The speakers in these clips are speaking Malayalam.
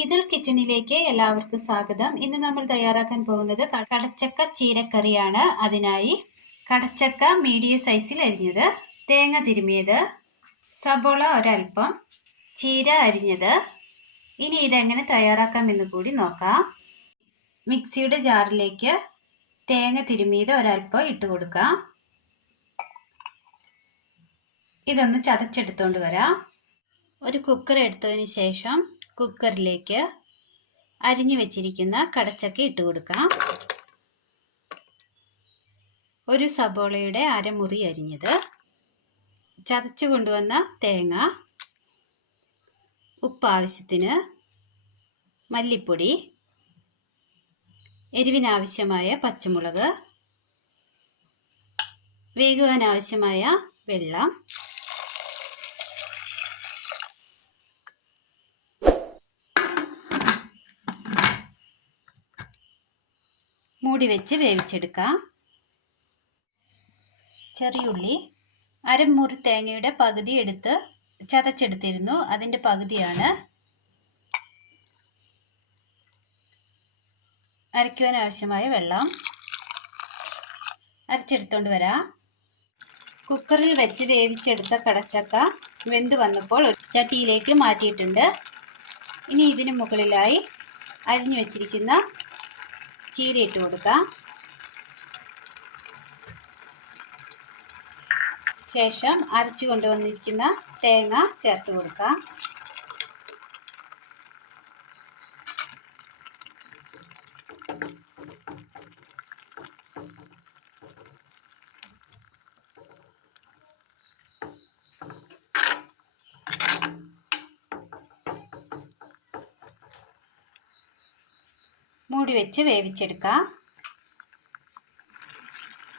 ഈദുൽ കിച്ചണിലേക്ക് എല്ലാവർക്കും സ്വാഗതം. ഇന്ന് നമ്മൾ തയ്യാറാക്കാൻ പോകുന്നത് കടച്ചക്ക ചീരക്കറിയാണ്. അതിനായി കടച്ചക്ക മീഡിയം സൈസിൽ അരിഞ്ഞത്, തേങ്ങ തിരുമിയത്, സബോള ഒരൽപ്പം, ചീര അരിഞ്ഞത്. ഇനി ഇതെങ്ങനെ തയ്യാറാക്കാമെന്ന് കൂടി നോക്കാം. മിക്സിയുടെ ജാറിലേക്ക് തേങ്ങ തിരുമിയത് ഒരൽപ്പം ഇട്ട് കൊടുക്കാം. ഇതൊന്ന് ചതച്ചെടുത്തോണ്ട് വരാം. ഒരു കുക്കർ എടുത്തതിന് ശേഷം കുക്കറിലേക്ക് അരിഞ്ഞു വെച്ചിരിക്കുന്ന കടച്ചക്ക ഇട്ട് കൊടുക്കാം. ഒരു സബോളയുടെ അരമുറി അരിഞ്ഞത്, ചതച്ചു കൊണ്ടുവന്ന തേങ്ങ, ഉപ്പ് ആവശ്യത്തിന്, മല്ലിപ്പൊടി, എരിവിനാവശ്യമായ പച്ചമുളക്, വേകുവാൻ ആവശ്യമായ വെള്ളം, മൂടി വെച്ച് വേവിച്ചെടുക്കാം. ചെറിയുള്ളി അരമുറി തേങ്ങയുടെ പകുതി എടുത്ത് ചതച്ചെടുത്തിരുന്നു, അതിൻ്റെ പകുതിയാണ്. അരയ്ക്കുവാൻ ആവശ്യമായ വെള്ളം അരച്ചെടുത്തോണ്ട് വരാം. കുക്കറിൽ വെച്ച് വേവിച്ചെടുത്ത കടച്ചക്ക വെന്ത് വന്നപ്പോൾ ഒരു ചട്ടിയിലേക്ക് മാറ്റിയിട്ടുണ്ട്. ഇനി ഇതിന് മുകളിലായി അരിഞ്ഞു വെച്ചിരിക്കുന്ന ചീര ഇട്ട് കൊടുക്കാം. ശേഷം അരച്ചു കൊണ്ടുവന്നിരിക്കുന്ന തേങ്ങ ചേർത്ത് കൊടുക്കാം. മൂടി വെച്ച് വേവിച്ചെടുക്കാം.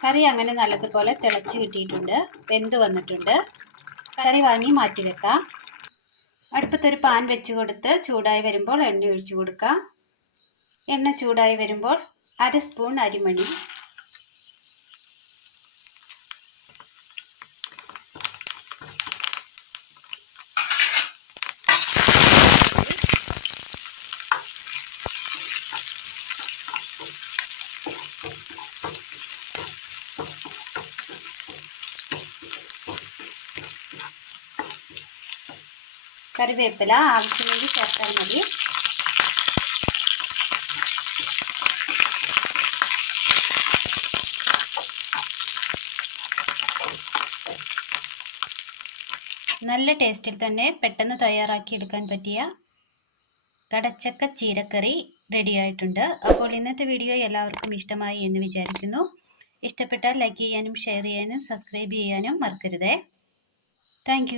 കറി അങ്ങനെ നല്ലതുപോലെ തിളച്ച് കിട്ടിയിട്ടുണ്ട്, വെന്ത് വന്നിട്ടുണ്ട്. കറി വാങ്ങി മാറ്റി വെക്കാം. അടുപ്പത്തൊരു പാൻ വെച്ച് കൊടുത്ത് ചൂടായി വരുമ്പോൾ എണ്ണ ഒഴിച്ചു കൊടുക്കാം. എണ്ണ ചൂടായി വരുമ്പോൾ 1 സ്പൂൺ അരിമണി, കറിവേപ്പില ആവശ്യമെങ്കിൽ ചേർത്താൽ മതി. നല്ല ടേസ്റ്റിൽ തന്നെ പെട്ടെന്ന് തയ്യാറാക്കിയെടുക്കാൻ പറ്റിയ കടച്ചക്ക ചീരക്കറി റെഡിയായിട്ടുണ്ട്. അപ്പോൾ ഇന്നത്തെ വീഡിയോ എല്ലാവർക്കും ഇഷ്ടമായി എന്ന് വിചാരിക്കുന്നു. ഇഷ്ടപ്പെട്ടാൽ ലൈക്ക് ചെയ്യാനും ഷെയർ ചെയ്യാനും സബ്സ്ക്രൈബ് ചെയ്യാനും മറക്കരുതേ. താങ്ക്